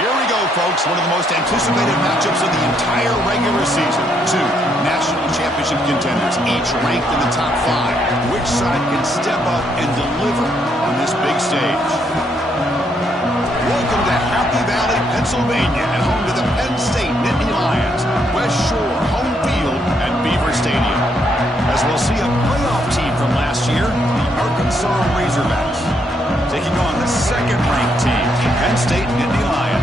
Here we go, folks. One of the most anticipated matchups of the entire regular season. Two national championship contenders, each ranked in the top 5. Which side can step up and deliver on this big stage? Welcome to Happy Valley, Pennsylvania, and home to the Penn State Nittany Lions. West Shore home field at Beaver Stadium. As we'll see a playoff team from last year, the Arkansas Razorbacks, taking on the second-ranked team, Penn State Nittany Lions.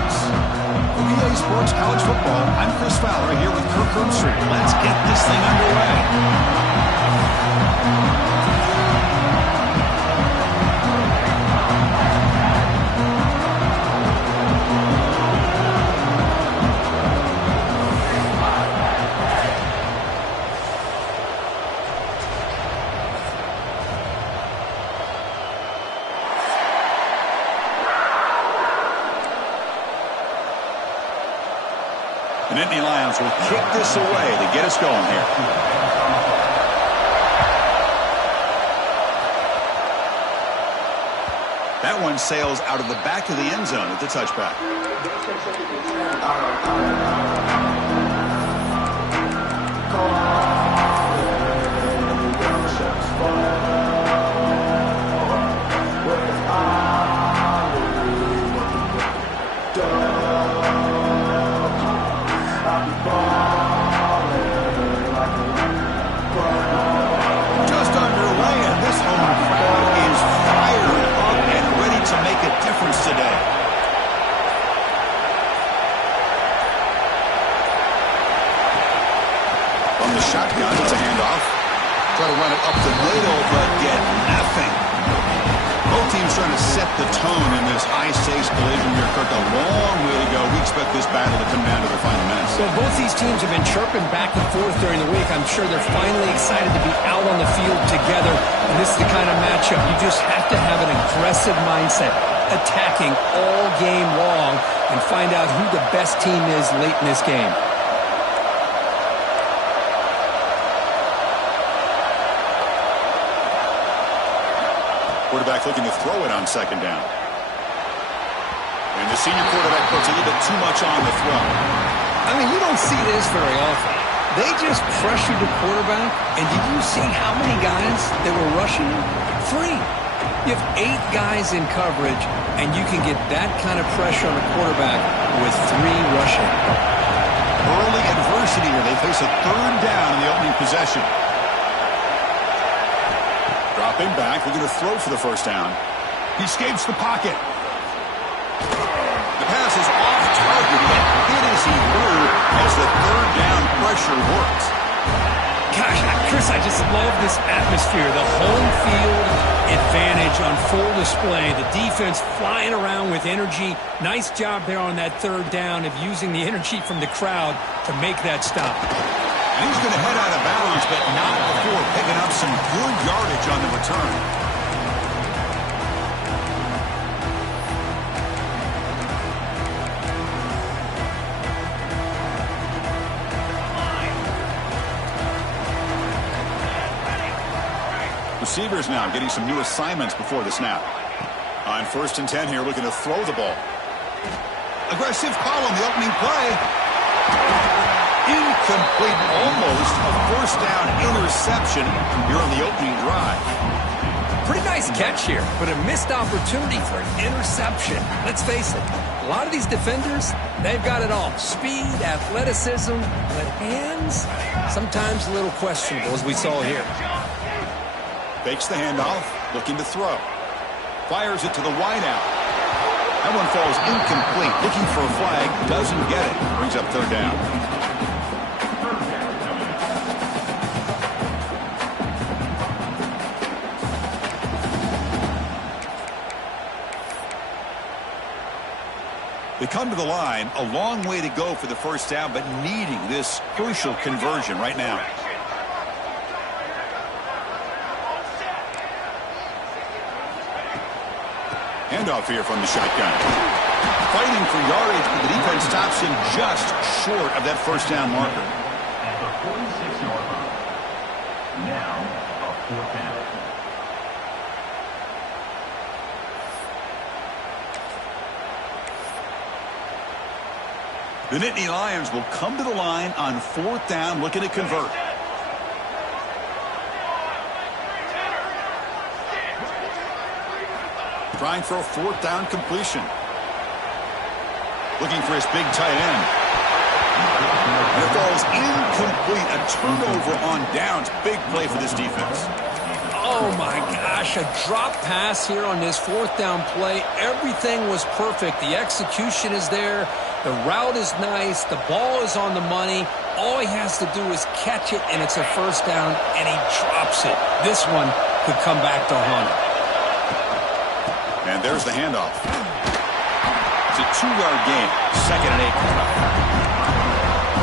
For EA Sports College Football, I'm Chris Fowler here with Kirk Herbstreit. Let's get this thing underway. The Nittany Lions will kick this away to get us going here. That one sails out of the back of the end zone at the touchback. Just underway, and this home crowd is fired up and ready to make a difference today. From the shotgun, it's a handoff. Try to run it up the middle, but get nothing. Both teams trying to set the tone in this high-stakes collision here, Kirk. A long way to go. We expect this battle to come down to the final minutes. So both these teams have been chirping back and forth during the week. I'm sure they're finally excited to be out on the field together. And this is the kind of matchup you just have to have an aggressive mindset, attacking all game long, and find out who the best team is late in this game. Quarterback looking to throw it on second down. And the senior quarterback puts a little bit too much on the throw. I mean, you don't see this very often. They just pressured the quarterback, and did you see how many guys they were rushing? 3. You have 8 guys in coverage, and you can get that kind of pressure on the quarterback with 3 rushing. Early adversity here. They face a third down in the opening possession. Dropping back, looking to throw for the first down. He escapes the pocket. The pass is off target, but hit as he threw as the third down pressure works. Gosh, Chris, I just love this atmosphere. The home field advantage on full display. The defense flying around with energy. Nice job there on that third down of using the energy from the crowd to make that stop. And he's going to head out of bounds, but not before picking up some good yardage on the return. Receivers now getting some new assignments before the snap. On 1st and 10 here, looking to throw the ball. Aggressive call on the opening play. Incomplete, almost a first down interception here on the opening drive. Pretty nice catch here, but a missed opportunity for an interception. Let's face it, a lot of these defenders, they've got it all. Speed, athleticism, but hands, sometimes a little questionable, as we saw here. Fakes the handoff, looking to throw. Fires it to the wideout. That one falls incomplete. Looking for a flag, doesn't get it. Brings up third down. They come to the line, a long way to go for the first down, but needing this crucial conversion right now. Handoff here from the shotgun. Fighting for yardage, but the defense stops him just short of that first down marker. At the 46-yard line. Now, a 4th down. The Nittany Lions will come to the line on 4th down, looking to convert. Trying for a 4th down completion. Looking for his big tight end. And it falls incomplete. A turnover on downs. Big play for this defense. Oh, my gosh. A drop pass here on this 4th down play. Everything was perfect. The execution is there. The route is nice. The ball is on the money. All he has to do is catch it, and it's a 1st down, and he drops it. This one could come back to haunt him. And there's the handoff. It's a 2-yard gain. 2nd and 8 coming up.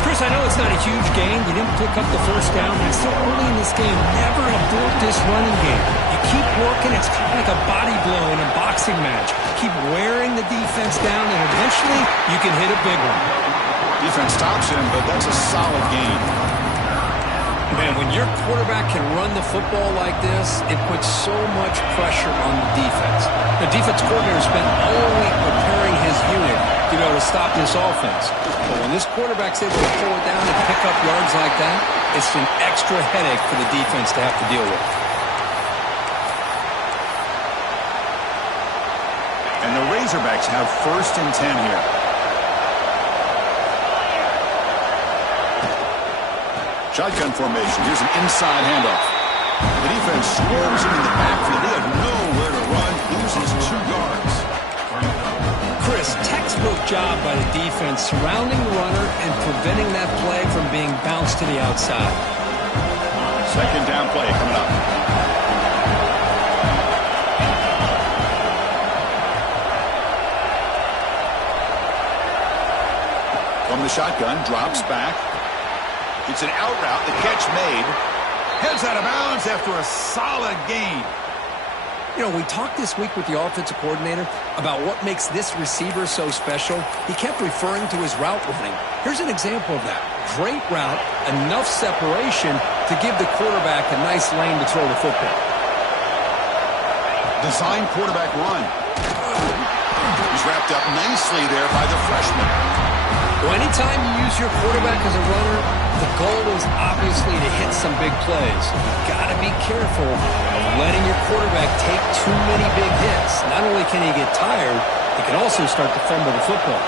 Chris, I know it's not a huge gain. You didn't pick up the 1st down, but it's still early in this game. Never abort this running game. You keep working. It's kind of like a body blow in a boxing match. Keep wearing the defense down, and eventually you can hit a big one. Defense stops him, but that's a solid gain. Man, when your quarterback can run the football like this, it puts so much pressure on the defense. The defense coordinator spent all week preparing his unit to be able to stop this offense. But when this quarterback's able to pull it down and pick up yards like that, it's an extra headache for the defense to have to deal with. And the Razorbacks have 1st and 10 here. Shotgun formation. Here's an inside handoff. The defense swarms him in the backfield. They have nowhere to run. Loses 2 yards. Chris, textbook job by the defense surrounding the runner and preventing that play from being bounced to the outside. 2nd down play coming up. From the shotgun, drops back. It's an out route. The catch made. Heads out of bounds after a solid gain. You know, we talked this week with the offensive coordinator about what makes this receiver so special. He kept referring to his route running. Here's an example of that. Great route, enough separation to give the quarterback a nice lane to throw the football. Design quarterback run. He's wrapped up nicely there by the freshman. Well, anytime you use your quarterback as a runner, the goal is obviously to hit some big plays. You've got to be careful of letting your quarterback take too many big hits. Not only can he get tired, he can also start to fumble the football.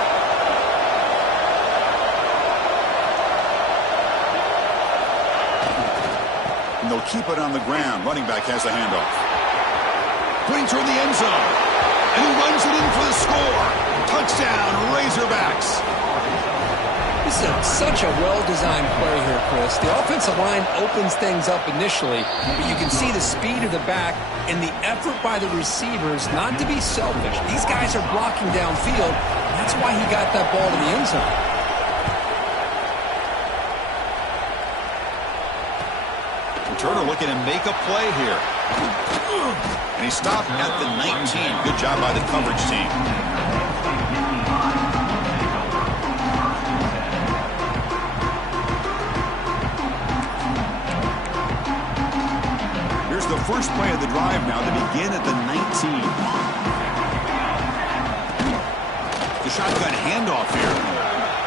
And they'll keep it on the ground. Running back has the handoff. Putting toward the end zone. And he runs it in for the score. Touchdown, Razorbacks. This is such a well-designed play here, Chris. The offensive line opens things up initially, but you can see the speed of the back and the effort by the receivers not to be selfish. These guys are blocking downfield. That's why he got that ball to the end zone. Turner looking to make a play here. And he stopped at the 19. Good job by the coverage team. Here's the first play of the drive now to begin at the 19. The shotgun handoff here.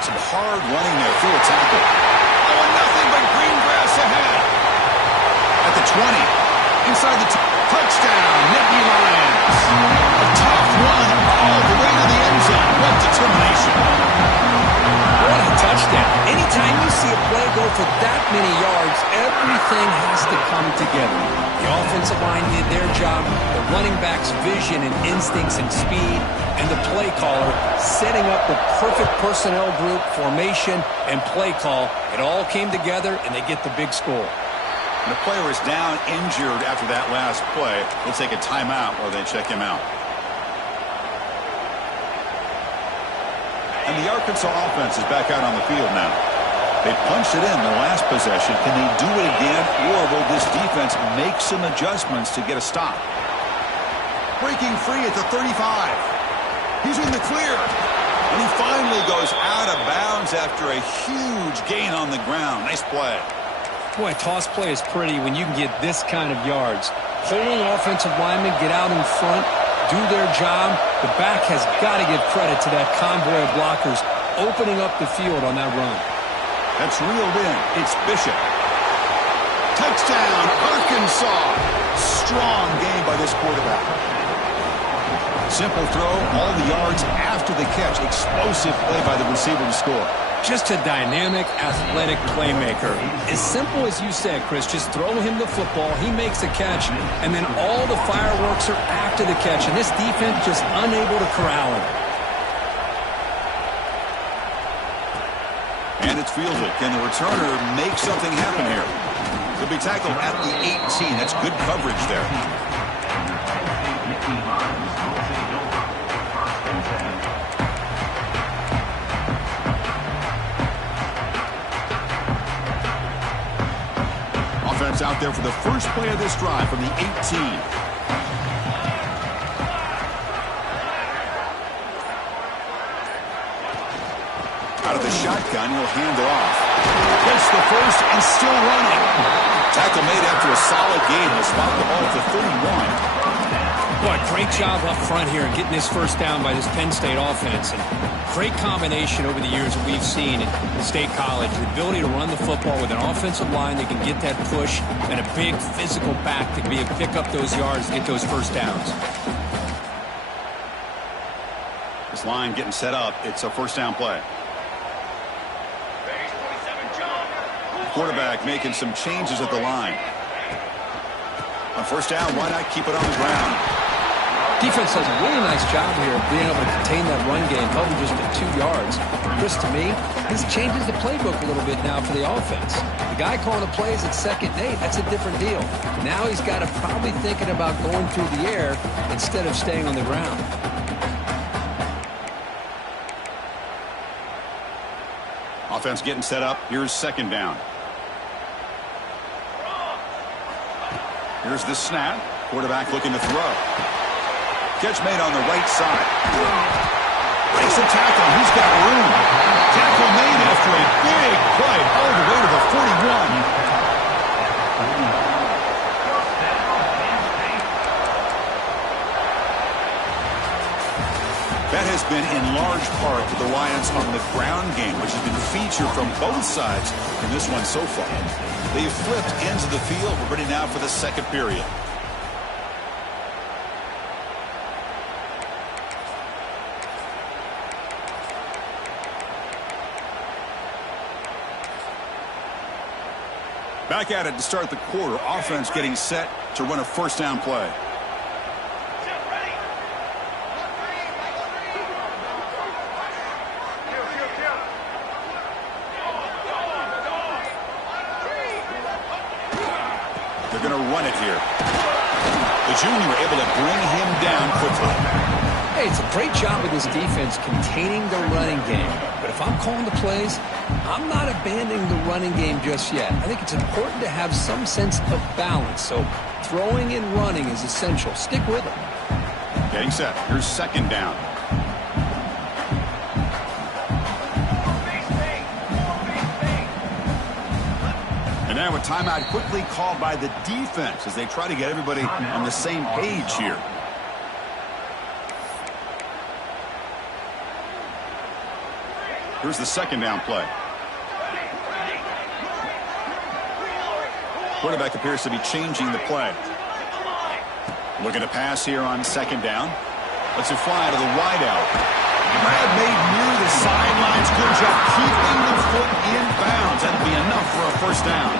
Some hard running there through a tackle. Oh, and nothing but green grass ahead. At the 20, inside the touchdown, Nittany Lions. A tough run all the way to the end zone. What determination. What a touchdown. Anytime you see a play go for that many yards, everything has to come together. The offensive line did their job, the running back's vision and instincts and speed, and the play caller setting up the perfect personnel group, formation, and play call. It all came together, and they get the big score. And the player is down injured after that last play. They'll take a timeout while they check him out. And the Arkansas offense is back out on the field now. They punched it in the last possession. Can they do it again, or will this defense make some adjustments to get a stop? Breaking free at the 35. He's in the clear. And he finally goes out of bounds after a huge gain on the ground. Nice play. Boy, toss play is pretty when you can get this kind of yards. Holding offensive linemen, get out in front, do their job. The back has got to give credit to that convoy of blockers opening up the field on that run. That's reeled in. It's Bishop. Touchdown, Arkansas. Strong game by this quarterback. Simple throw, all the yards after the catch. Explosive play by the receiver to score. Just a dynamic, athletic playmaker. As simple as you said, Chris, just throw him the football, he makes the catch, and then all the fireworks are after the catch, and this defense just unable to corral him. And it's fielded. Can the returner make something happen here? He'll be tackled at the 18. That's good coverage there. Offense out there for the first play of this drive from the 18. Out of the shotgun, he'll hand it off. Gets the first and still running. Tackle made after a solid game. He'll spot the ball at the 31. Boy, great job up front here in getting this first down by this Penn State offense. And great combination over the years that we've seen in State College. The ability to run the football with an offensive line that can get that push and a big physical back to be able to pick up those yards and get those first downs. This line getting set up. It's a first down play. Quarterback making some changes at the line. On first down, why not keep it on the ground? Defense does a really nice job here of being able to contain that run game, held him just at 2 yards. Chris, to me, this changes the playbook a little bit now for the offense. The guy calling the plays at 2nd and 8, that's a different deal. Now he's got to probably thinking about going through the air instead of staying on the ground. Offense getting set up. Here's second down. Here's the snap. Quarterback looking to throw. Catch made on the right side. Breaks the tackle. He's got room. Tackle made after a big play all the way to the 41. That has been in large part the reliance on the ground game, which has been featured from both sides in this one so far. They've flipped ends of the field. We're ready now for the second period. Back at it to start the quarter. Offense getting set to run a first down play. They're going to run it here. The junior able to bring him down quickly. Hey, it's a great job of this defense containing the running game. But if I'm calling the plays, I'm not abandoning the running game just yet. I think it's important to have some sense of balance. So throwing and running is essential. Stick with it. Getting set. Here's second down. And now a timeout quickly called by the defense as they try to get everybody on the same page here. Here's the second down play. Quarterback appears to be changing the play. Looking to pass here on second down. Lets it fly to the wideout. Grab made near the sidelines. Good job keeping the foot in bounds. That'll be enough for a first down.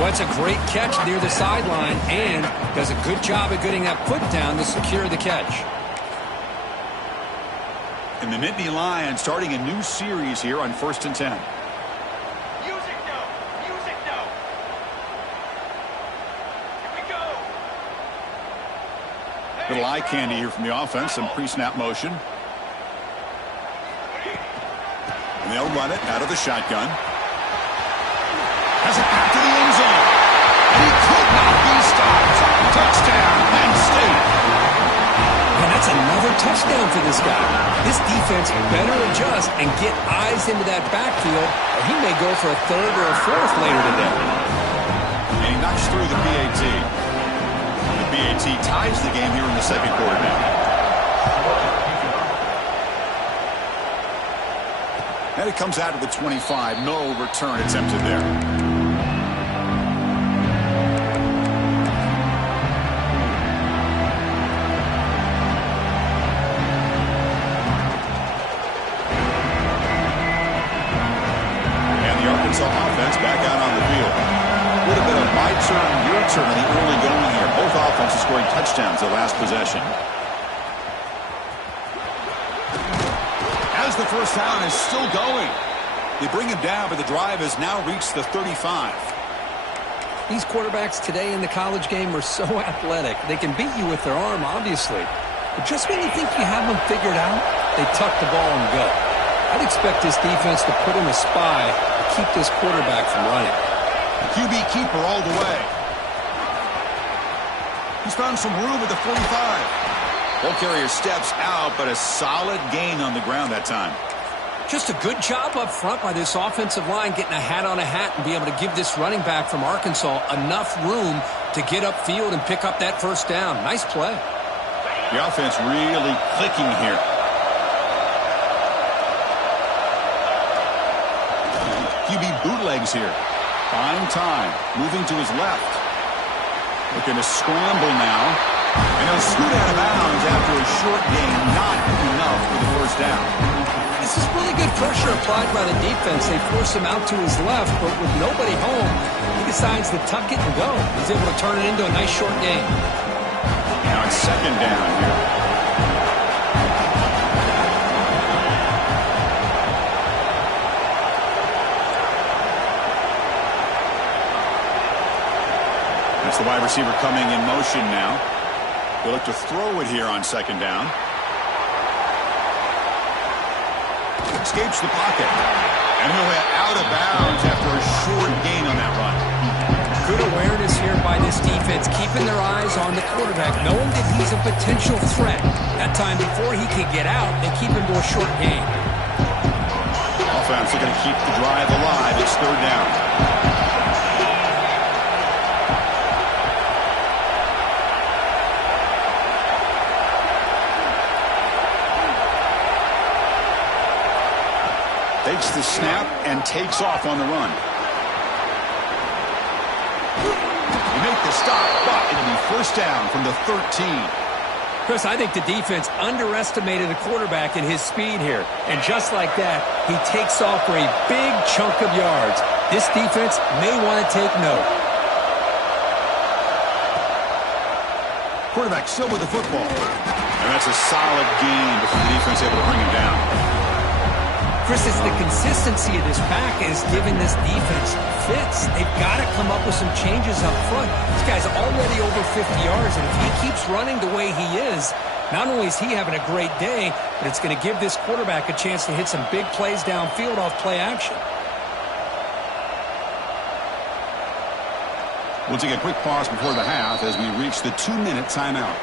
Well, it's a great catch near the sideline and does a good job of getting that foot down to secure the catch. And the Nittany Lions starting a new series here on 1st and 10. Music no! Music no! Here we go! Little eye candy here from the offense. Some pre-snap motion. And they'll run it out of the shotgun. Has it back to the end zone. And he could not be stopped. Touchdown, Penn State. And that's another touchdown for this guy. This defense better adjust and get eyes into that backfield, or he may go for a third or a fourth later today. And he knocks through the PAT. The PAT ties the game here in the second quarter now. And it comes out to the 25. No return attempted there. And the Arkansas offense back out on the field. Would have been a my turn, your turn in the early going here. Both offenses scoring touchdowns the last possession. As the first down is still going. They bring him down, but the drive has now reached the 35. These quarterbacks today in the college game are so athletic. They can beat you with their arm, obviously. But just when you think you have them figured out, they tuck the ball and go. I'd expect this defense to put in a spy to keep this quarterback from running. QB keeper all the way. He's found some room at the 45. Ball carrier steps out, but a solid gain on the ground that time. Just a good job up front by this offensive line, getting a hat on a hat and be able to give this running back from Arkansas enough room to get upfield and pick up that first down. Nice play. The offense really clicking here. QB bootlegs here. Buying time. Moving to his left. Looking to scramble now. And he'll scoot out of bounds after a short gain. Not enough for the first down. This is really good pressure applied by the defense. They force him out to his left, but with nobody home, he decides to tuck it and go. He's able to turn it into a nice short gain. Now it's second down here. That's the wide receiver coming in motion now. They'll look to throw it here on second down. Escapes the pocket. And he'll head out of bounds after a short gain on that run. Good awareness here by this defense, keeping their eyes on the quarterback, knowing that he's a potential threat. That time before he can get out, they keep him to a short gain. Offense looking to keep the drive alive. It's third down. Takes the snap and takes off on the run. You make the stop, but it'll be first down from the 13. Chris, I think the defense underestimated the quarterback in his speed here. And just like that, he takes off for a big chunk of yards. This defense may want to take note. Quarterback still with the football. And that's a solid gain before the defense able to bring him down. Chris, it's the consistency of this pack is giving this defense fits. They've got to come up with some changes up front. This guy's already over 50 yards, and if he keeps running the way he is, not only is he having a great day, but it's going to give this quarterback a chance to hit some big plays downfield off play action. We'll take a quick pause before the half as we reach the 2-minute timeout.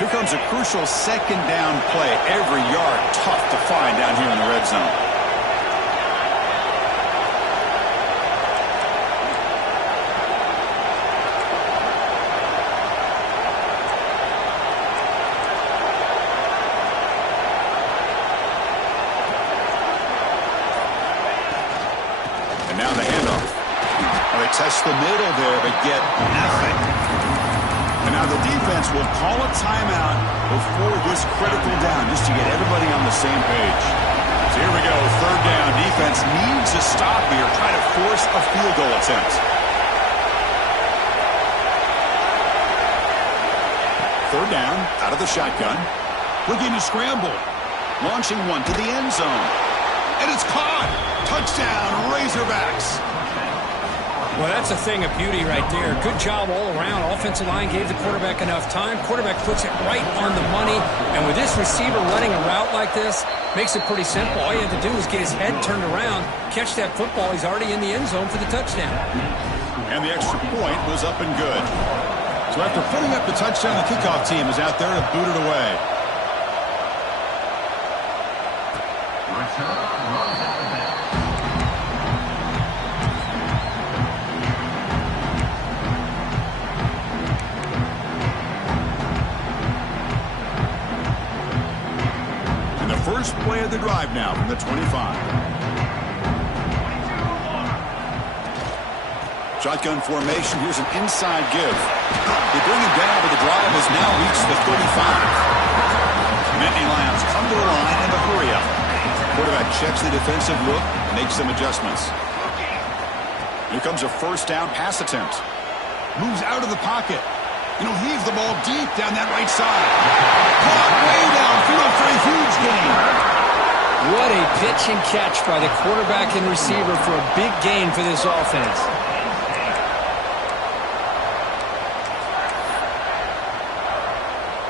Here comes a crucial second down play. Every yard tough to find down here in the red zone. And now the handoff. Well, they test the middle there, but get nothing. And now the defense will call a timeout before this critical down, just to get everybody on the same page. So here we go, third down. Defense needs a stop here, trying to force a field goal attempt. Third down, out of the shotgun. Looking to scramble. Launching one to the end zone. And it's caught. Touchdown, Razorbacks. Well, that's a thing of beauty right there. Good job all around. Offensive line gave the quarterback enough time. Quarterback puts it right on the money. And with this receiver running a route like this, makes it pretty simple. All you have to do is get his head turned around, catch that football. He's already in the end zone for the touchdown. And the extra point was up and good. So after putting up the touchdown, the kickoff team is out there to boot it away. first play of the drive now from the 25. Shotgun formation. Here's an inside give. They bring him down, but the drive has now reached the 35. Nittany Lions come to the line in a hurry up. Quarterback checks the defensive look and makes some adjustments. Here comes a first down pass attempt. Moves out of the pocket. And he'll heave the ball deep down that right side. Caught way downfield for a huge gain. What a pitch and catch by the quarterback and receiver for a big gain for this offense.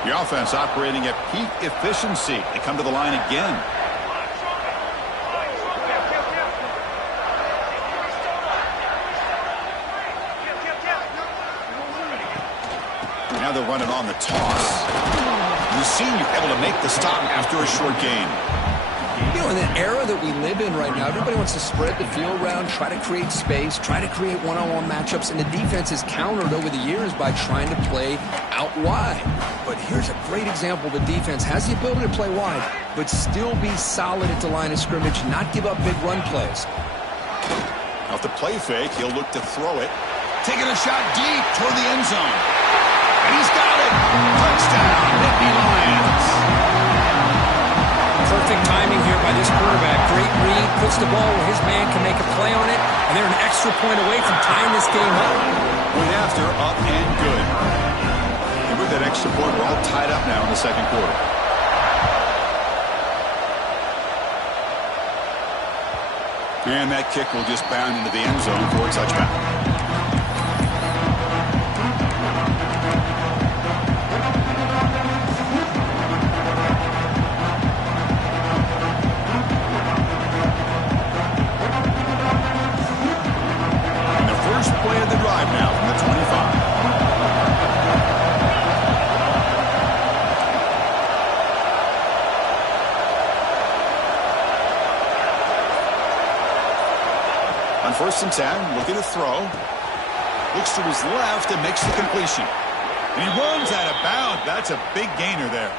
The offense operating at peak efficiency. They come to the line again. Now they're running on the toss. The senior able to make the stop after a short gain. You know, in the era that we live in right now, everybody wants to spread the field around, try to create space, try to create one-on-one matchups, and the defense has countered over the years by trying to play out wide. But here's a great example. The defense has the ability to play wide, but still be solid at the line of scrimmage, not give up big run plays. Off the play fake, he'll look to throw it. Taking a shot deep toward the end zone. And he's got it. Touchdown, Nittany Lions. Perfect timing here by this quarterback. Great read, puts the ball where his man can make a play on it, and they're an extra point away from tying this game up. Point after, up and good. And with that extra point, we're all tied up now in the second quarter. And that kick will just bound into the end zone for a touchback. Play of the drive now from the 25. On 1st and 10, looking to throw. Looks to his left and makes the completion. And he runs out of bounds. That's a big gainer there.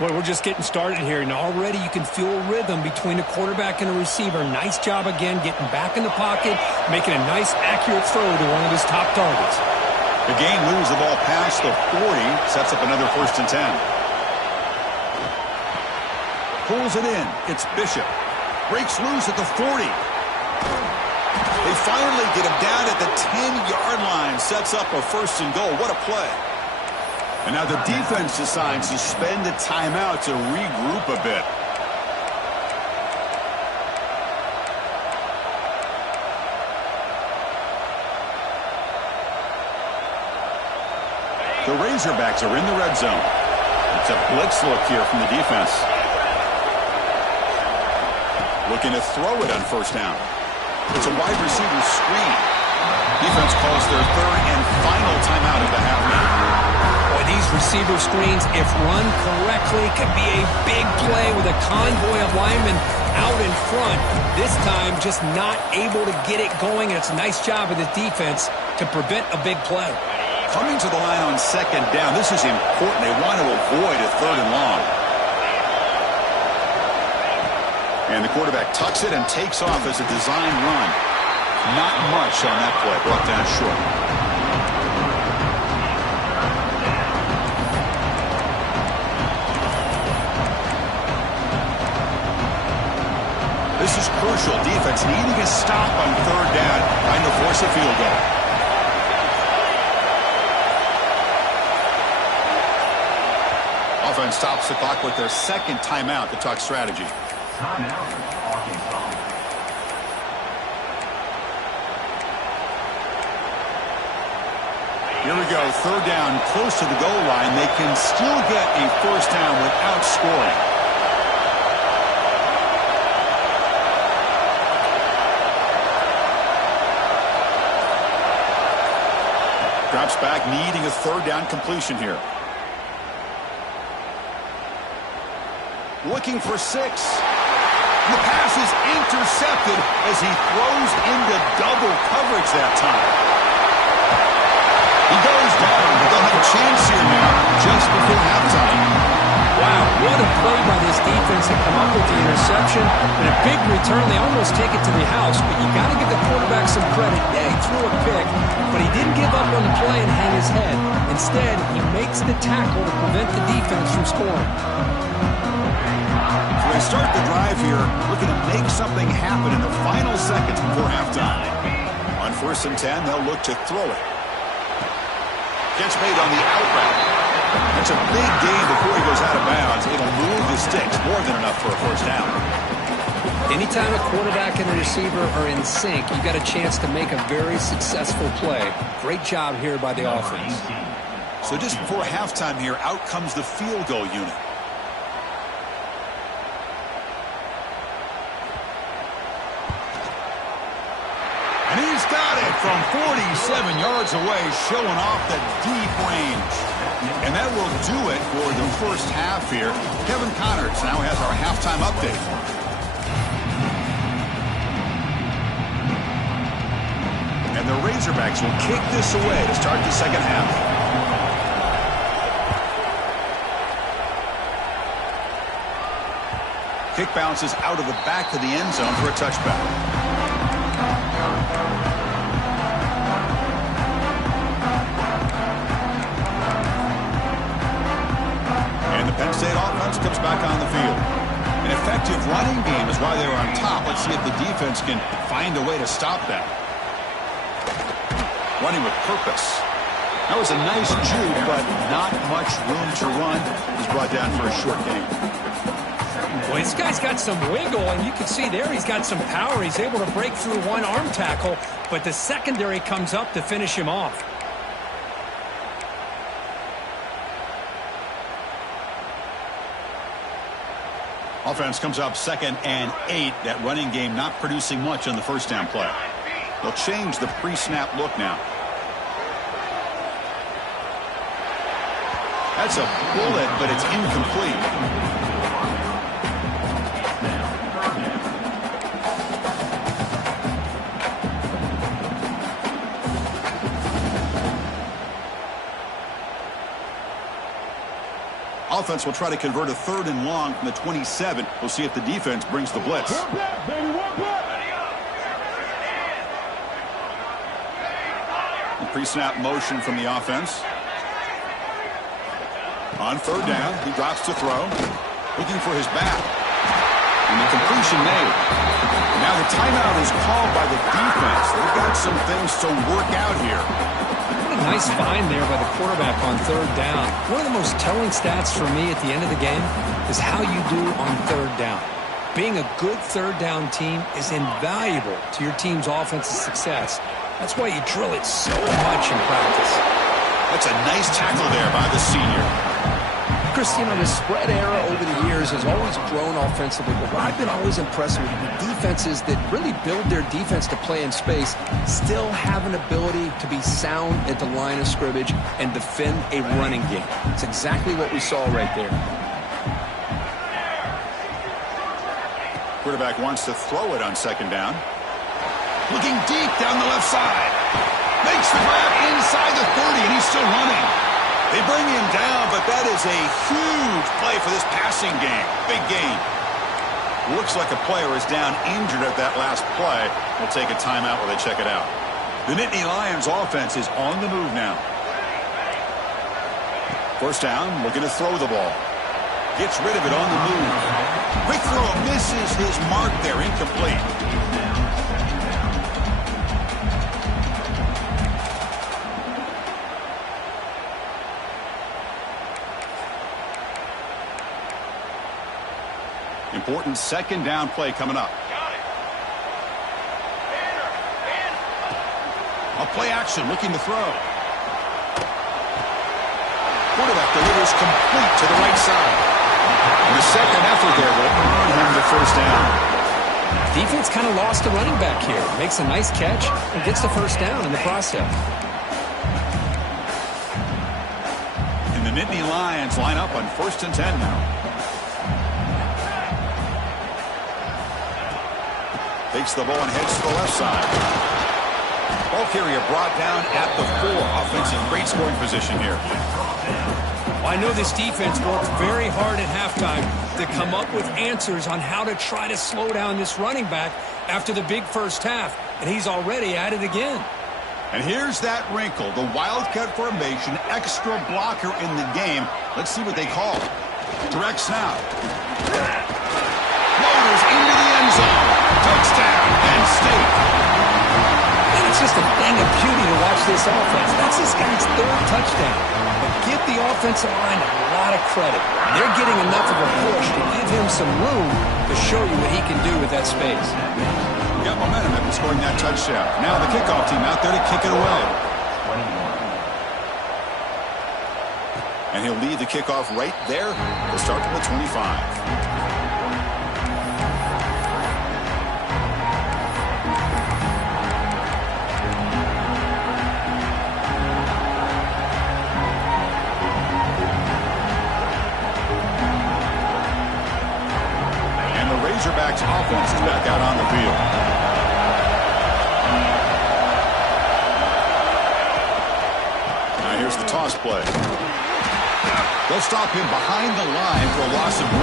Boy, we're just getting started here, and already you can feel a rhythm between the quarterback and the receiver. Nice job again getting back in the pocket, making a nice, accurate throw to one of his top targets. The game moves the ball past the 40, sets up another 1st and 10. Pulls it in. It's Bishop. Breaks loose at the 40. They finally get him down at the 10-yard line. Sets up a 1st and goal. What a play. And now the defense decides to spend a timeout to regroup a bit. The Razorbacks are in the red zone. It's a blitz look here from the defense. Looking to throw it on 1st down. It's a wide receiver screen. Defense calls their 3rd and final timeout of the half. These receiver screens, if run correctly, can be a big play with a convoy of linemen out in front. This time, just not able to get it going. And it's a nice job of the defense to prevent a big play. Coming to the line on 2nd down, this is important. They want to avoid a 3rd and long. And the quarterback tucks it and takes off as a design run. Not much on that play, brought down short. This is crucial. Defense needing a stop on 3rd down, trying to force a field goal. Offense stops the clock with their 2nd timeout to talk strategy. Timeout, Arkansas. Here we go. 3rd down, close to the goal line. They can still get a 1st down without scoring. Drops back, needing a 3rd down completion here. Looking for 6. The pass is intercepted as he throws into double coverage that time. He goes down, but they'll have a chance here now just before halftime. Wow, what a play by this defense to come up with the interception. And a big return. They almost take it to the house, but you got to give the quarterback some credit. Yeah, he threw a pick, but he didn't give up on the play and hang his head. Instead, he makes the tackle to prevent the defense from scoring. So they start the drive here, looking to make something happen in the final seconds before halftime. On 1st and 10, they'll look to throw it. Catch made on the out route. That's a big gain before he goes out of bounds. It'll move the sticks, more than enough for a first down. Anytime a quarterback and a receiver are in sync, you got a chance to make a very successful play. Great job here by the offense. So just before halftime here, out comes the field goal unit. And he's got it from 47 yards away, showing off the deep range. And that will do it for the first half here. Kevin Connors now has our halftime update. And the Razorbacks will kick this away to start the second half. Kick bounces out of the back of the end zone for a touchback. Penn State offense comes back on the field. An effective running game is why they were on top. Let's see if the defense can find a way to stop that. Running with purpose. That was a nice juke, but not much room to run. He's brought down for a short gain. Well, this guy's got some wiggle, and you can see there he's got some power. He's able to break through one arm tackle, but the secondary comes up to finish him off. Offense comes up 2nd and 8. That running game not producing much on the first down play. They'll change the pre-snap look now. That's a bullet, but it's incomplete. Offense will try to convert a 3rd and long from the 27. We'll see if the defense brings the blitz. The pre-snap motion from the offense. On 3rd down, he drops to throw. Looking for his back. And the completion made. Now the timeout is called by the defense. They've got some things to work out here. Nice find there by the quarterback on 3rd down. One of the most telling stats for me at the end of the game is how you do on 3rd down. Being a good 3rd down team is invaluable to your team's offensive success. That's why you drill it so much in practice. That's a nice tackle there by the senior. Chris, you know, the spread era over the years has always grown offensively, but what I've been always impressed with the defenses that really build their defense to play in space still have an ability to be sound at the line of scrimmage and defend a running game. It's exactly what we saw right there. Quarterback wants to throw it on 2nd down. Looking deep down the left side. Makes the grab inside the 30, and he's still running. They bring him down, but that is a huge play for this passing game. Big gain. Looks like a player is down injured at that last play. We'll take a timeout while they check it out. The Nittany Lions offense is on the move now. 1st down, looking to throw the ball. Gets rid of it on the move. Quick throw, misses his mark there, incomplete. Important 2nd down play coming up. A play action, looking to throw. Quarterback delivers complete to the right side. And the second effort there will earn him the 1st down. Defense kind of lost a running back here. Makes a nice catch and gets the 1st down in the process. And the Nittany Lions line up on 1st and 10 now. Takes the ball and heads to the left side. Ball carrier brought down at the 4. Offense in great scoring position here. Well, I know this defense worked very hard at halftime to come up with answers on how to try to slow down this running back after the big first half, and he's already at it again. And here's that wrinkle, the wildcat formation, extra blocker in the game. Let's see what they call. Direct snap. Motors into the end zone. Touchdown, Penn State. And it's just a thing of beauty to watch this offense. That's this guy's third touchdown. But give the offensive line a lot of credit. They're getting enough of a push to give him some room to show you what he can do with that space. Got momentum after scoring that touchdown. Now the kickoff team out there to kick it away. And he'll lead the kickoff right there. We'll start from the 25. Razorbacks offense is back out on the field. Now here's the toss play. They'll stop him behind the line for a loss of 1.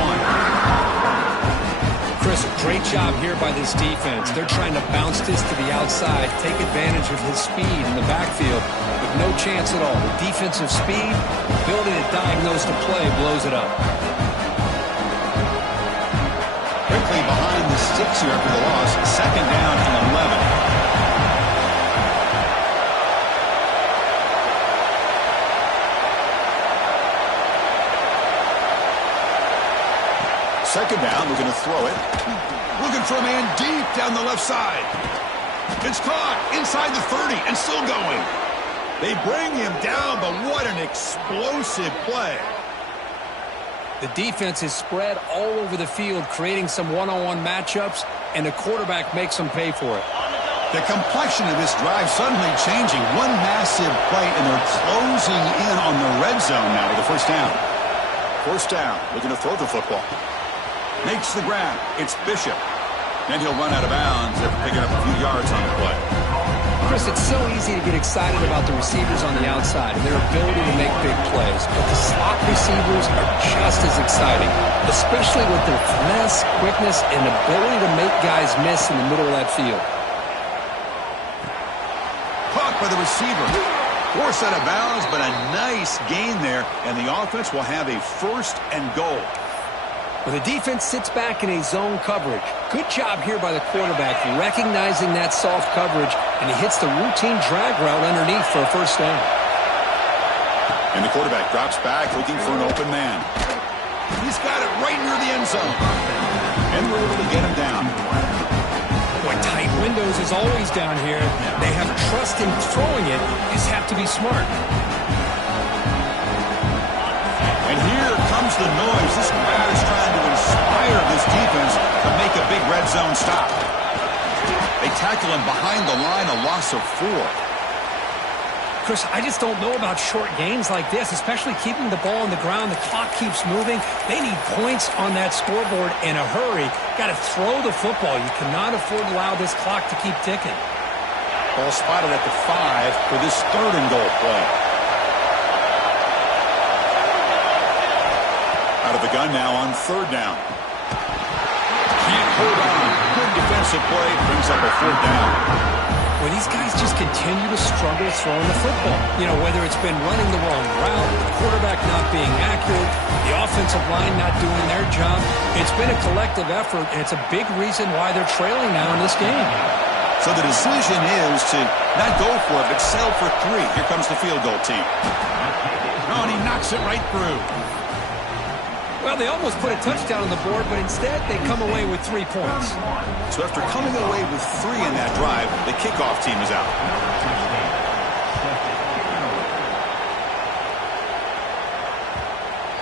Chris, great job here by this defense. They're trying to bounce this to the outside, take advantage of his speed in the backfield with no chance at all. The defensive speed, ability to diagnose the play, blows it up. Quickly behind the sticks here after the loss. 2nd down and 11. Second down, looking to throw it. Looking for a man deep down the left side. It's caught inside the 30 and still going. They bring him down, but what an explosive play. The defense is spread all over the field, creating some one-on-one matchups, and the quarterback makes them pay for it. The complexion of this drive suddenly changing. One massive play, and they're closing in on the red zone now with the first down. First down, looking to throw the football. Makes the grab. It's Bishop. Then he'll run out of bounds after picking up a few yards on the play. Chris, it's so easy to get excited about the receivers on the outside and their ability to make big plays, but the slot receivers are just as exciting, especially with their finesse, quickness, and ability to make guys miss in the middle of that field. Caught by the receiver. Forced out of bounds, but a nice gain there, and the offense will have a 1st and goal. Well, the defense sits back in a zone coverage. Good job here by the quarterback, recognizing that soft coverage, and he hits the routine drag route underneath for a first down. And the quarterback drops back, looking for an open man. He's got it right near the end zone. And we're able to get him down. Boy, tight windows is always down here. They have trust in throwing it. You just have to be smart. And here comes the noise. This crowd is trying to inspire this defense to make a big red zone stop. They tackle him behind the line, a loss of 4. Chris, I just don't know about short gains like this, especially keeping the ball on the ground. The clock keeps moving. They need points on that scoreboard in a hurry. Got to throw the football. You cannot afford to allow this clock to keep ticking. Ball spotted at the 5 for this 3rd and goal play. Out of the gun now on 3rd down. Can't hold on. Good defensive play. Brings up a 4th down. Well, these guys just continue to struggle throwing the football. You know, whether it's been running the wrong route, the quarterback not being accurate, the offensive line not doing their job. It's been a collective effort, and it's a big reason why they're trailing now in this game. So the decision is to not go for it, but settle for 3. Here comes the field goal team. Oh, and he knocks it right through. Well, they almost put a touchdown on the board, but instead they come away with 3 points. So after coming away with 3 in that drive, the kickoff team is out.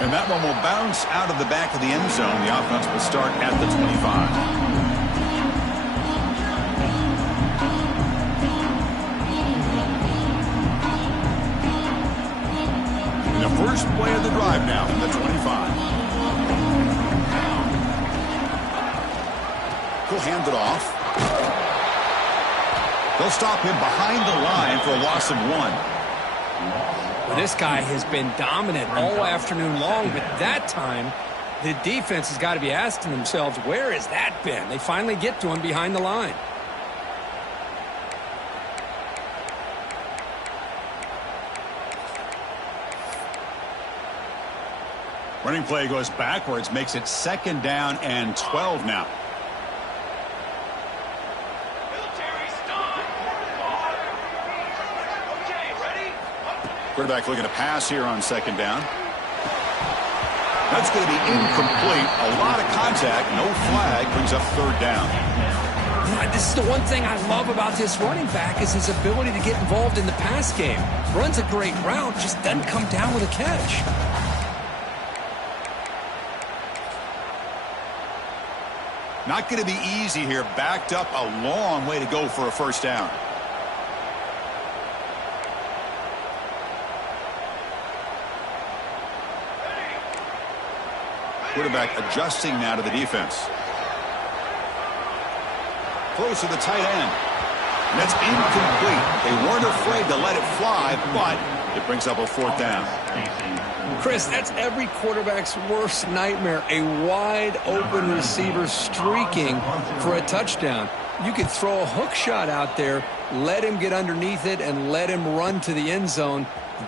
And that one will bounce out of the back of the end zone. The offense will start at the 25. First play of the drive now from the 25. He'll hand it off. They'll stop him behind the line for a loss of 1. Well, this guy has been dominant all afternoon long, but that time, the defense has got to be asking themselves, where has that been? They finally get to him behind the line. Running play goes backwards, makes it 2nd down and 12 now. Quarterback looking to pass here on 2nd down. That's going to be incomplete. A lot of contact. No flag. Brings up 3rd down. This is the one thing I love about this running back is his ability to get involved in the pass game. Runs a great route, just doesn't come down with a catch. Not going to be easy here. Backed up a long way to go for a 1st down. Quarterback adjusting now to the defense. Close to the tight end. And that's incomplete. They weren't afraid to let it fly, but it brings up a 4th down. Chris, that's every quarterback's worst nightmare. A wide open receiver streaking for a touchdown. You could throw a hook shot out there, let him get underneath it, and let him run to the end zone.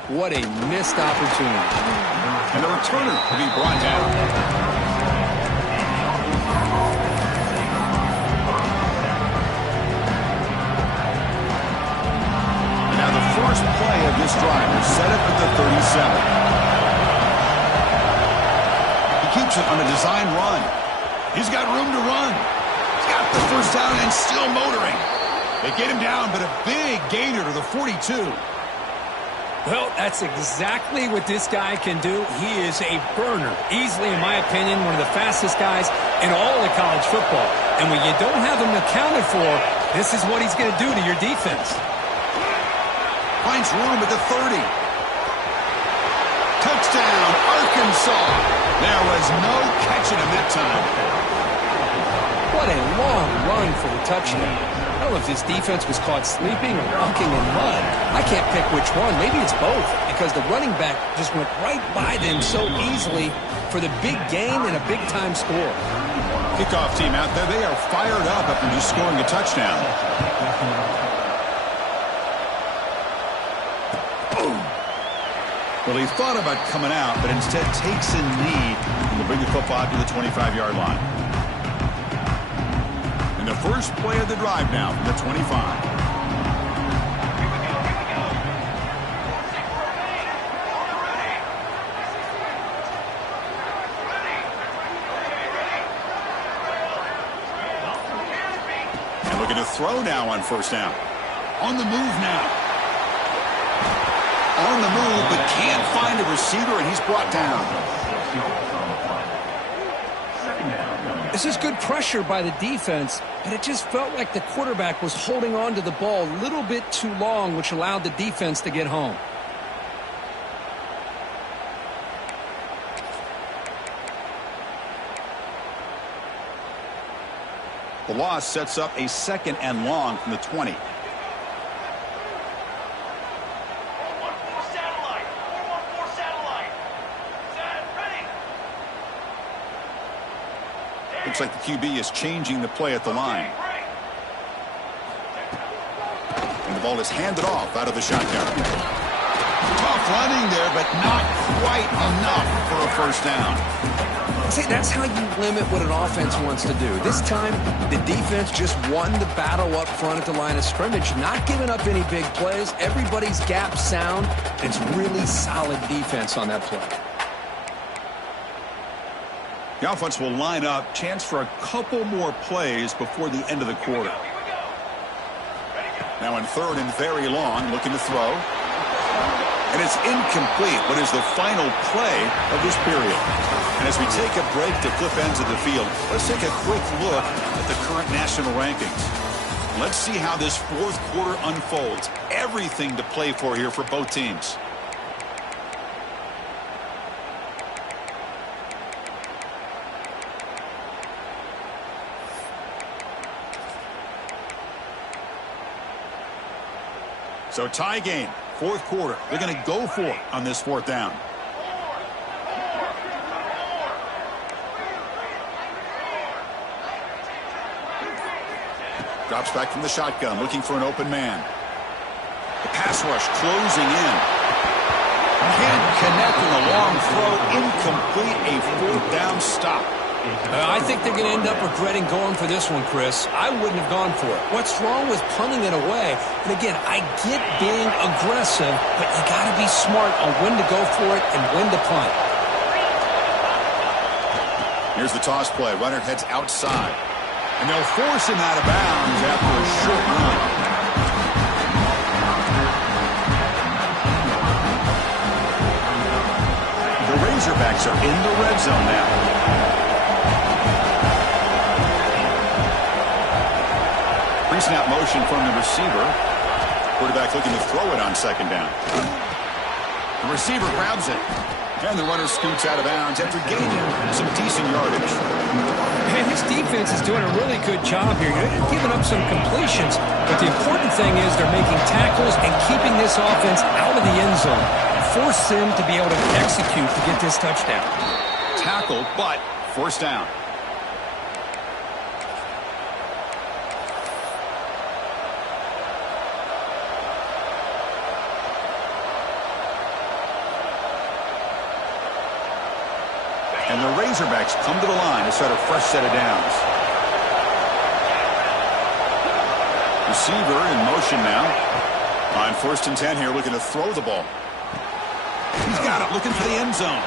What a missed opportunity. And the returner will be brought down. First play of this drive is set up at the 37. He keeps it on a design run. He's got room to run. He's got the 1st down and still motoring. They get him down, but a big gainer to the 42. Well, that's exactly what this guy can do. He is a burner. Easily, in my opinion, one of the fastest guys in all of college football. And when you don't have him accounted for, this is what he's going to do to your defense. Finds room at the 30. Touchdown, Arkansas. There was no catching him that time. What a long run for the touchdown. I don't know if this defense was caught sleeping or walking in mud. I can't pick which one. Maybe it's both, because the running back just went right by them so easily for the big gain and a big-time score. Kickoff team out there. They are fired up after just scoring a touchdown. Well, he thought about coming out, but instead takes a knee and will bring the football to the 25-yard line. And the first play of the drive now from the 25. And looking to throw now on 1st down. On the move now. On the move, but can't find a receiver, and he's brought down. This is good pressure by the defense, but it just felt like the quarterback was holding on to the ball a little bit too long, which allowed the defense to get home. The loss sets up a 2nd and long from the 20. Looks like the QB is changing the play at the line. And the ball is handed off out of the shotgun. Tough running there, but not quite enough for a 1st down. See, that's how you limit what an offense wants to do. This time, the defense just won the battle up front at the line of scrimmage, not giving up any big plays. Everybody's gap sound. It's really solid defense on that play. The offense will line up. Chance for a couple more plays before the end of the quarter. Now in 3rd and very long, looking to throw. And it's incomplete. What is the final play of this period? And as we take a break to flip ends of the field, let's take a quick look at the current national rankings. Let's see how this 4th quarter unfolds. Everything to play for here for both teams. So tie game, fourth quarter. They're going to go for it on this fourth down. Drops back from the shotgun, looking for an open man. The pass rush closing in. Can't connect on the long throw. Incomplete, a fourth down stop. I think they're going to end up regretting going for this one, Chris. I wouldn't have gone for it. What's wrong with punting it away? And again, I get being aggressive, but you got to be smart on when to go for it and when to punt. Here's the toss play. Runner heads outside. And they'll force him out of bounds after a short run. The Razorbacks are in the red zone now. Pre-snap motion from the receiver. Quarterback looking to throw it on second down. The receiver grabs it. And the runner scoots out of bounds after gaining some decent yardage. Man, this defense is doing a really good job here. They're giving up some completions, but the important thing is they're making tackles and keeping this offense out of the end zone. Force them to be able to execute to get this touchdown. Tackle, but first down. And the Razorbacks come to the line to start a fresh set of downs. Receiver in motion now. On 1st and 10 here, looking to throw the ball. He's got it, looking for the end zone.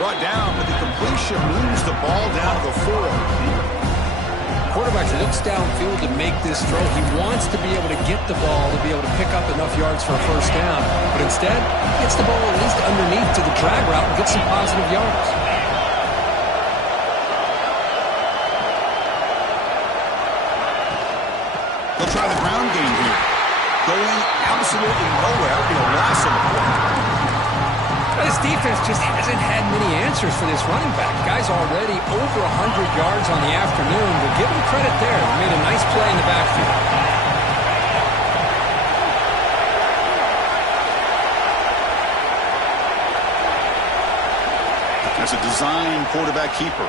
Brought down, but the completion moves the ball down to the 4. Quarterback looks downfield to make this throw. He wants to be able to get the ball to be able to pick up enough yards for a first down. But instead, gets the ball at least underneath to the drag route and gets some positive yards. They'll try the ground game here. Going absolutely nowhere. It'll be a loss of the ball. This defense just hasn't had many answers for this running back. Guy's already over 100 yards on the afternoon, but give him credit there. He made a nice play in the backfield. That's a design quarterback keeper.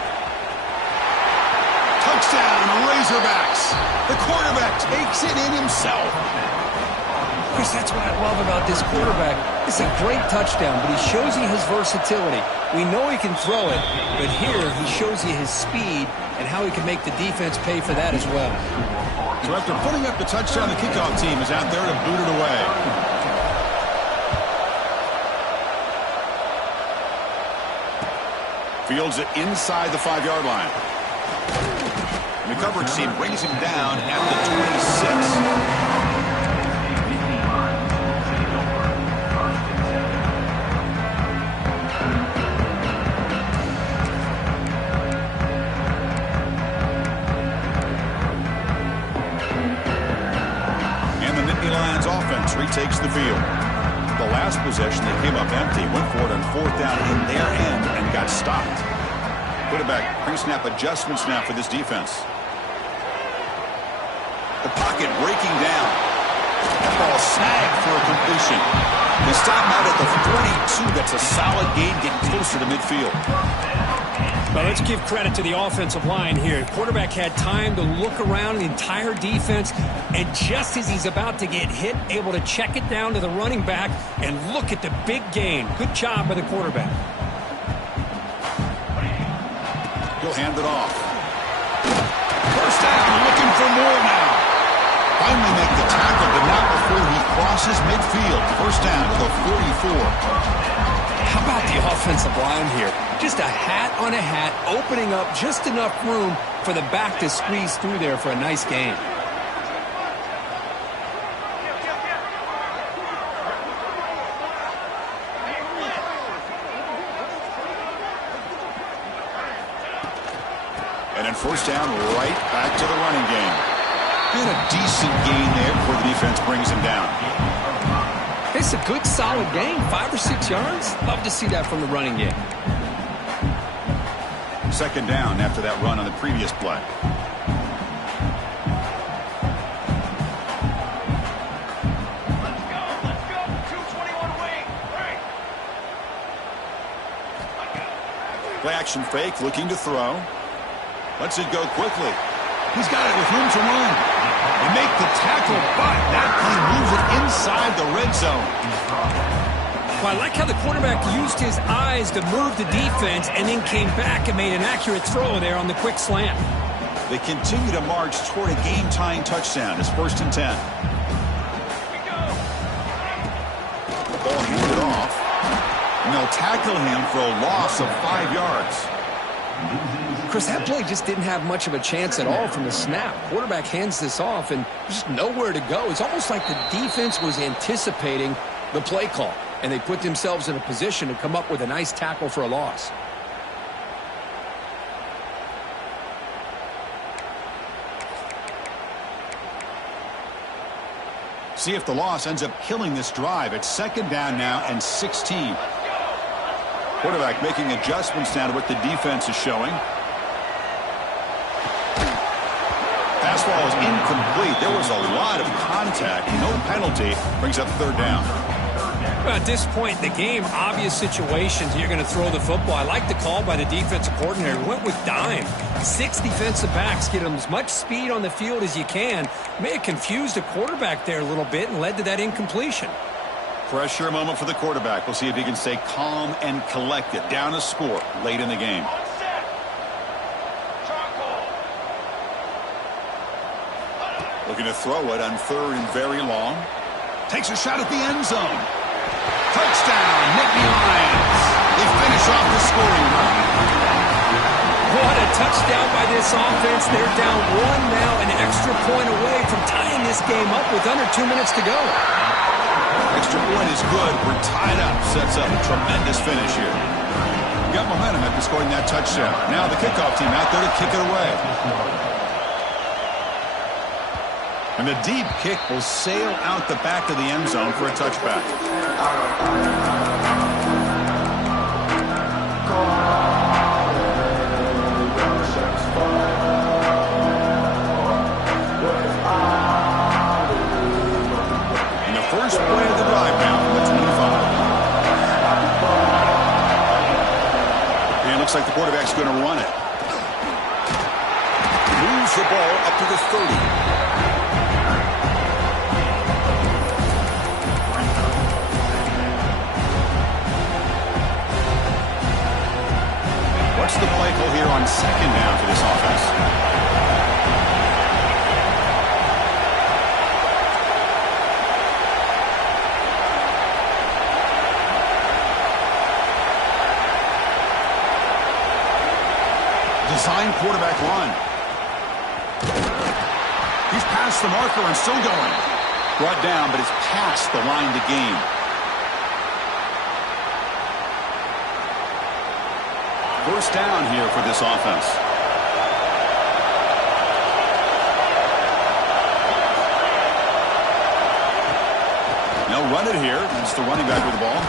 Touchdown, Razorbacks. The quarterback takes it in himself. Chris, that's what I love about this quarterback. It's a great touchdown, but he shows you his versatility. We know he can throw it, but here he shows you his speed and how he can make the defense pay for that as well. So after putting up the touchdown, the kickoff team is out there to boot it away. Fields it inside the 5-yard line. And the coverage team brings him down at the 26. Retakes the field. The last possession, they came up empty, went for it on 4th down in their end and got stopped. Quarterback pre-snap adjustments now for this defense. The pocket breaking down. That ball snagged for a completion. They stop out at the 42. That's a solid gain, getting closer to midfield. Well, let's give credit to the offensive line here. Quarterback had time to look around the entire defense, and just as he's about to get hit, able to check it down to the running back and look at the big gain. Good job by the quarterback. He'll hand it off. First down, looking for more now. Finally make the tackle, but not before he crosses midfield. First down to the 44. How about the offensive line here? Just a hat on a hat, opening up just enough room for the back to squeeze through there for a nice gain. And then first down, right back to the running game. And a decent gain there before the defense brings him down. It's a good, solid gain. 5 or 6 yards. Love to see that from the running game. Second down after that run on the previous play. Let's go. 220. Play action fake, looking to throw. Lets it go quickly. He's got it with room to run. They make the tackle, but that play moves it inside the red zone. Well, I like how the quarterback used his eyes to move the defense and then came back and made an accurate throw there on the quick slant. They continue to march toward a game-tying touchdown. It's 1st and 10. The ball handed off. And they'll tackle him for a loss of 5 yards. Chris, that play just didn't have much of a chance at all from the snap. Quarterback hands this off and just nowhere to go. It's almost like the defense was anticipating the play call, and they put themselves in a position to come up with a nice tackle for a loss. See if the loss ends up killing this drive. It's 2nd down now and 16. Quarterback making adjustments now to what the defense is showing. Fastball is incomplete. There was a lot of contact. No penalty. Brings up 3rd down. Well, at this point in the game, obvious situations, you're going to throw the football. I like the call by the defensive coordinator. Went with dime. 6 defensive backs, get them as much speed on the field as you can. May have confused the quarterback there a little bit and led to that incompletion. Pressure moment for the quarterback. We'll see if he can stay calm and collected. Down a score late in the game. Looking to throw it on 3rd and very long. Takes a shot at the end zone. Touchdown, Nittany Lions. They finish off the scoring run. What a touchdown by this offense. They're down 1 now, an extra point away from tying this game up with under 2 minutes to go. Extra point is good. We're tied up. Sets up a tremendous finish here. Got momentum after scoring that touchdown. Now the kickoff team out there to kick it away. And the deep kick will sail out the back of the end zone for a touchback. And the first play of the drive now from the 25. And it looks like the quarterback's going to run it. Moves the ball up to the 30. What's the play call here on 2nd down for this offense? Design quarterback run. He's past the marker and still going. Brought down, but it's past the line to gain. First down here for this offense. They'll run it here. That's the running back with the ball.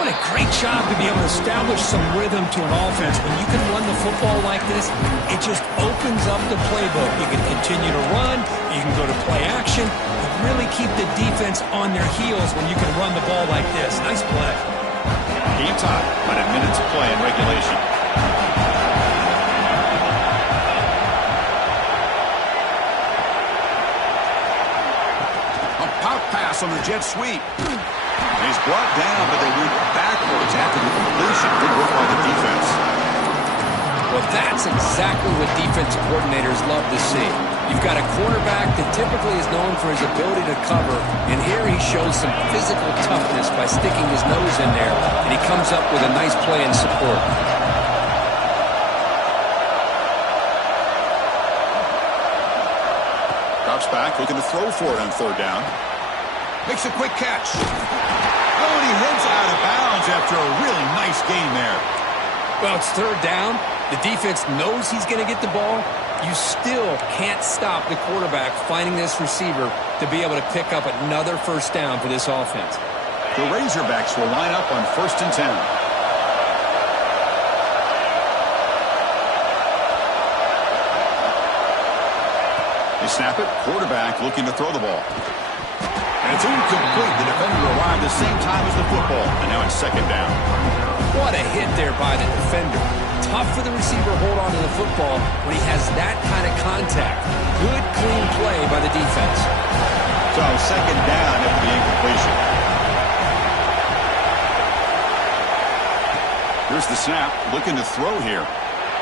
What a great job to be able to establish some rhythm to an offense. When you can run the football like this, it just opens up the playbook. You can continue to run. You can go to play action. You really keep the defense on their heels when you can run the ball like this. Nice play. Game time, about a minute to play in regulation. A pop pass on the jet sweep. He's brought down, but they went backwards after the completion. Good work by the defense. Well, that's exactly what defensive coordinators love to see. You've got a quarterback that typically is known for his ability to cover, and here he shows some physical toughness by sticking his nose in there, and he comes up with a nice play in support. Drops back, looking to throw for it on 3rd down. Makes a quick catch. Oh, and he heads out of bounds after a really nice gain there. Well, it's 3rd down. The defense knows he's going to get the ball. You still can't stop the quarterback finding this receiver to be able to pick up another first down for this offense. The Razorbacks will line up on 1st and 10. They snap it. Quarterback looking to throw the ball. And it's incomplete. The defender arrived the same time as the football. And now it's 2nd down. What a hit there by the defender. Tough for the receiver to hold on to the football when he has that kind of contact. Good, clean play by the defense. So second down after the incompletion. Here's the snap, looking to throw here.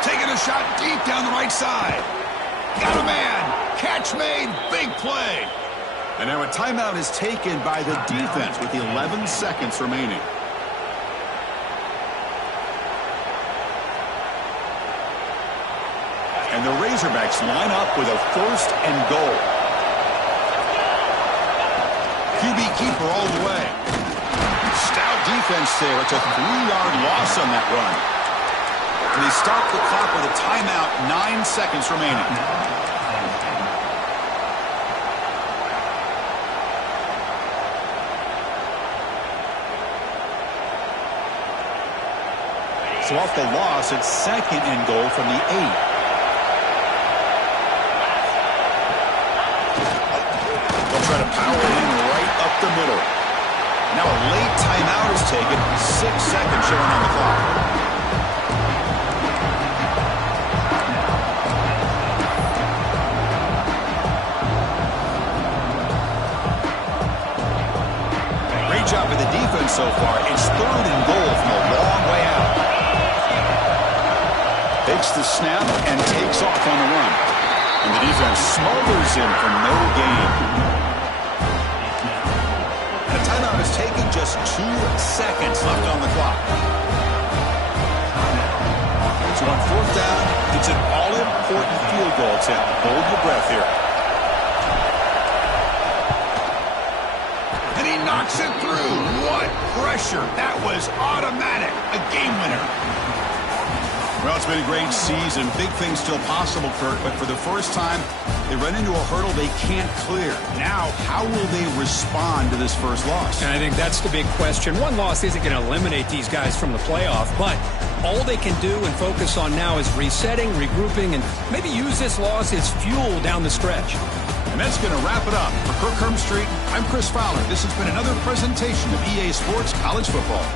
Taking a shot deep down the right side. Got a man. Catch made. Big play. And now a timeout is taken by the defense with 11 seconds remaining. And the Razorbacks line up with a 1st and goal. QB keeper all the way. Stout defense there. It's a 3-yard loss on that run. And they stop the clock with a timeout, 9 seconds remaining. So off the loss, it's 2nd and goal from the 8. They'll try to power it in right up the middle. Now a late timeout is taken. 6 seconds showing on the clock. Great job by the defense so far. It's 3rd and goal from a long way out. Takes the snap and takes off on the run. And the defense smothers him for no gain. And a timeout is taken, just 2 seconds left on the clock. So on 4th down, it's an all-important field goal attempt. Hold your breath here. And he knocks it through. What pressure. That was automatic. A game winner. Well, it's been a great season. Big things still possible, Kirk, but for the first time, they run into a hurdle they can't clear. Now, how will they respond to this first loss? And I think that's the big question. One loss isn't going to eliminate these guys from the playoff, but all they can do and focus on now is resetting, regrouping, and maybe use this loss as fuel down the stretch. And that's going to wrap it up. For Kirk Street, I'm Chris Fowler. This has been another presentation of EA Sports College Football.